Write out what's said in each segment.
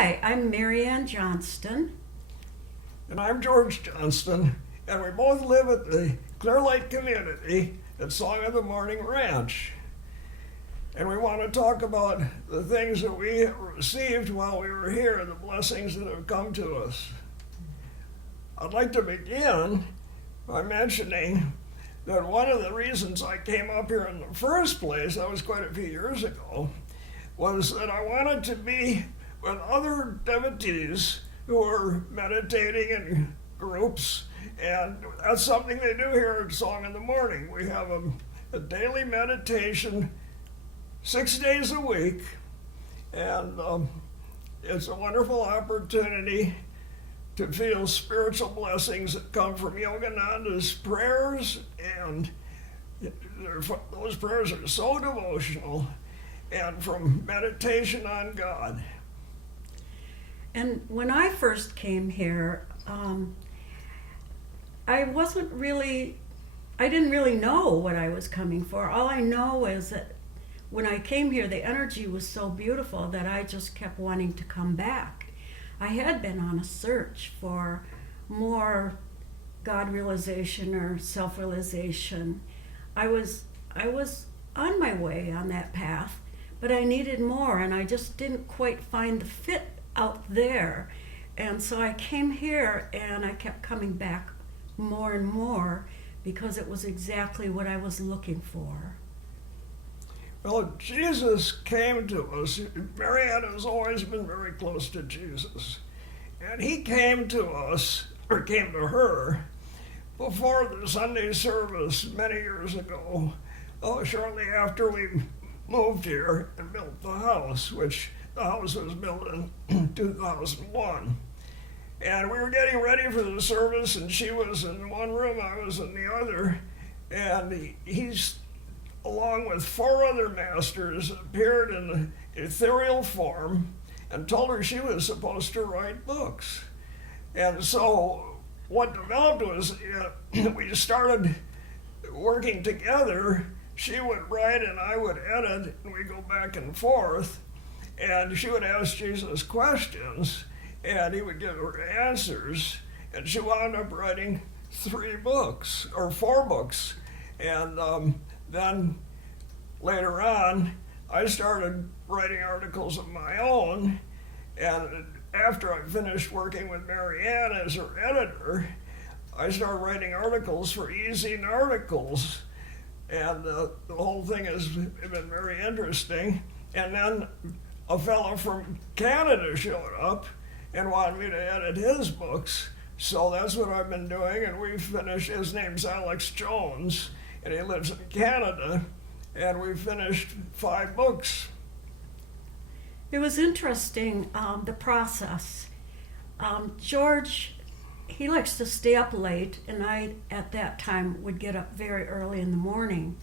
Hi, I'm Marianne Johnston. And I'm George Johnston, and we both live at the Clear Lake community at Song of the Morning Ranch. And we want to talk about the things that we received while we were here, the blessings that have come to us. I'd like to begin by mentioning that one of the reasons I came up here in the first place, that was quite a few years ago, was that I wanted to be with other devotees who are meditating in groups, and that's something they do here at Song in the Morning. We have a daily meditation 6 days a week, and it's a wonderful opportunity to feel spiritual blessings that come from Yogananda's prayers, and those prayers are so devotional, and from meditation on God. And when I first came here, I didn't really know what I was coming for. All I know is that when I came here, the energy was so beautiful that I just kept wanting to come back. I had been on a search for more God realization or self-realization. I was on my way on that path, but I needed more, and I just didn't quite find the fit out there. And so I came here, and I kept coming back more and more because it was exactly what I was looking for. Well, Jesus came to us. Marianne has always been very close to Jesus. And he came to us, or came to her, before the Sunday service many years ago, shortly after we moved here and built the house, which the house was built in 2001. And we were getting ready for the service, and she was in one room, I was in the other, and he's, along with 4 other masters, appeared in ethereal form and told her she was supposed to write books. And so what developed was we started working together. She would write and I would edit, and we'd go back and forth, and she would ask Jesus questions and he would give her answers, and she wound up writing 3 books or 4 books. And then later on, I started writing articles of my own, and after I finished working with Marianne as her editor, I started writing articles for Easing Articles, and the whole thing has been very interesting. And then a fellow from Canada showed up and wanted me to edit his books, so that's what I've been doing, and we've finished. His name's Alex Jones, and he lives in Canada, and we finished 5 books. It was interesting, the process. George, he likes to stay up late, and I, at that time, would get up very early in the morning.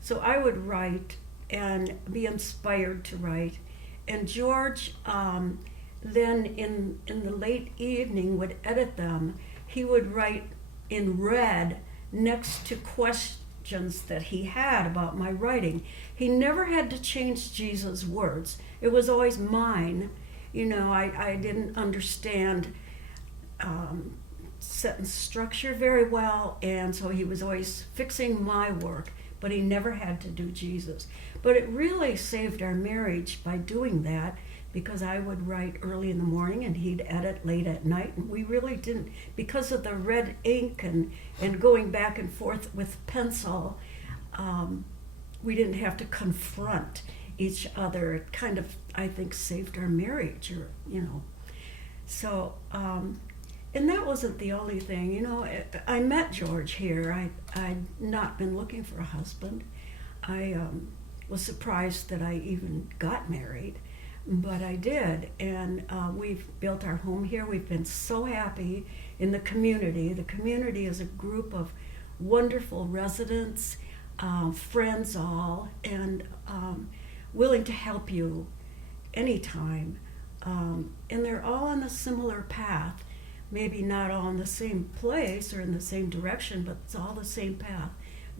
So I would write and be inspired to write. And George, then in the late evening, would edit them. He would write in red next to questions that he had about my writing. He never had to change Jesus' words. It was always mine. You know, I didn't understand sentence structure very well, and so he was always fixing my work, but he never had to do Jesus. But it really saved our marriage by doing that, because I would write early in the morning and he'd edit late at night, and we really didn't, because of the red ink and going back and forth with pencil, we didn't have to confront each other. It kind of, I think, saved our marriage, or, you know. So, and that wasn't the only thing, you know. I met George here. I'd not been looking for a husband. I was surprised that I even got married, but I did, and we've built our home here. We've been so happy in the community. The community is a group of wonderful residents, friends all, and willing to help you anytime. And they're all on a similar path, maybe not all in the same place or in the same direction, but it's all the same path,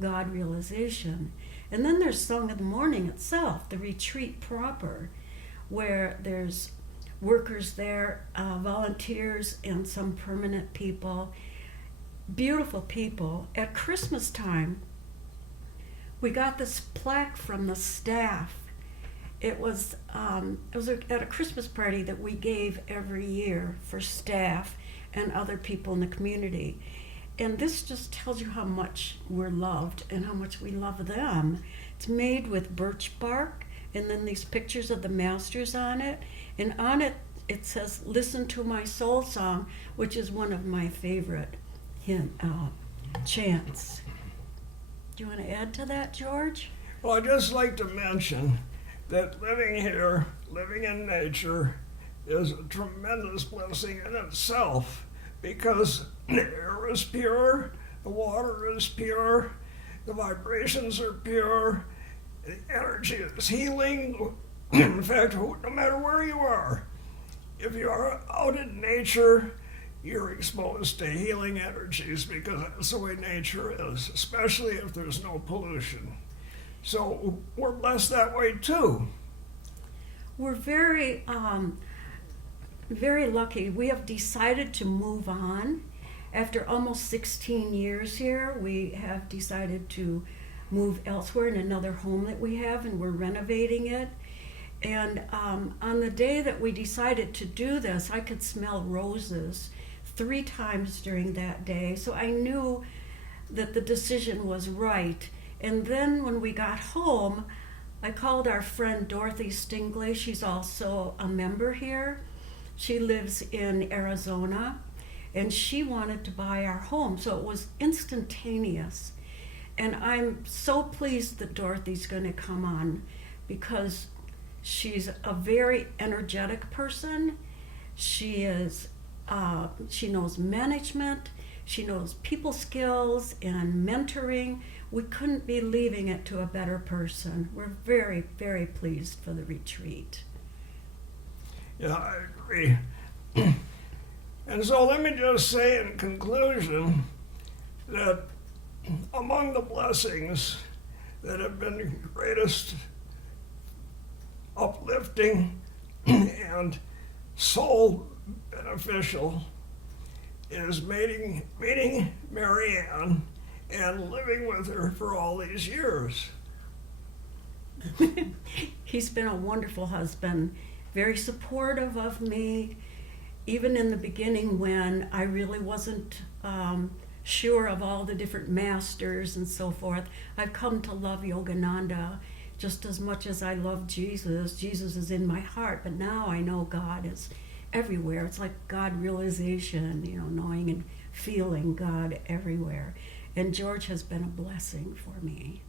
God realization. And then there's Song of the Morning itself, the retreat proper, where there's workers there, volunteers and some permanent people. Beautiful people. At Christmas time, we got this plaque from the staff. It was at a Christmas party that we gave every year for staff and other people in the community. And this just tells you how much we're loved and how much we love them. It's made with birch bark, and then these pictures of the masters on it. And on it, it says, "Listen to my soul song," which is one of my favorite chants. Do you want to add to that, George? Well, I'd just like to mention that living here, living in nature, is a tremendous blessing in itself, because the air is pure, the water is pure, the vibrations are pure, the energy is healing. In fact, no matter where you are, if you are out in nature, you're exposed to healing energies, because that's the way nature is, especially if there's no pollution. So we're blessed that way too. We're very, very lucky. We have decided to move on. After almost 16 years here, we have decided to move elsewhere in another home that we have, and we're renovating it. And on the day that we decided to do this, I could smell roses 3 times during that day. So I knew that the decision was right. And then when we got home, I called our friend Dorothy Stingley. She's also a member here. She lives in Arizona, and she wanted to buy our home. So it was instantaneous. And I'm so pleased that Dorothy's going to come on, because she's a very energetic person. She knows management. She knows people skills and mentoring. We couldn't be leaving it to a better person. We're very, very pleased for the retreat. Yeah, I agree. And so let me just say in conclusion that among the blessings that have been greatest uplifting and soul beneficial is meeting Mary Ann and living with her for all these years. He's been a wonderful husband, very supportive of me, even in the beginning when I really wasn't sure of all the different masters and so forth. I've come to love Yogananda just as much as I love Jesus. Jesus is in my heart, but now I know God is everywhere. It's like God realization, knowing and feeling God everywhere. And George has been a blessing for me.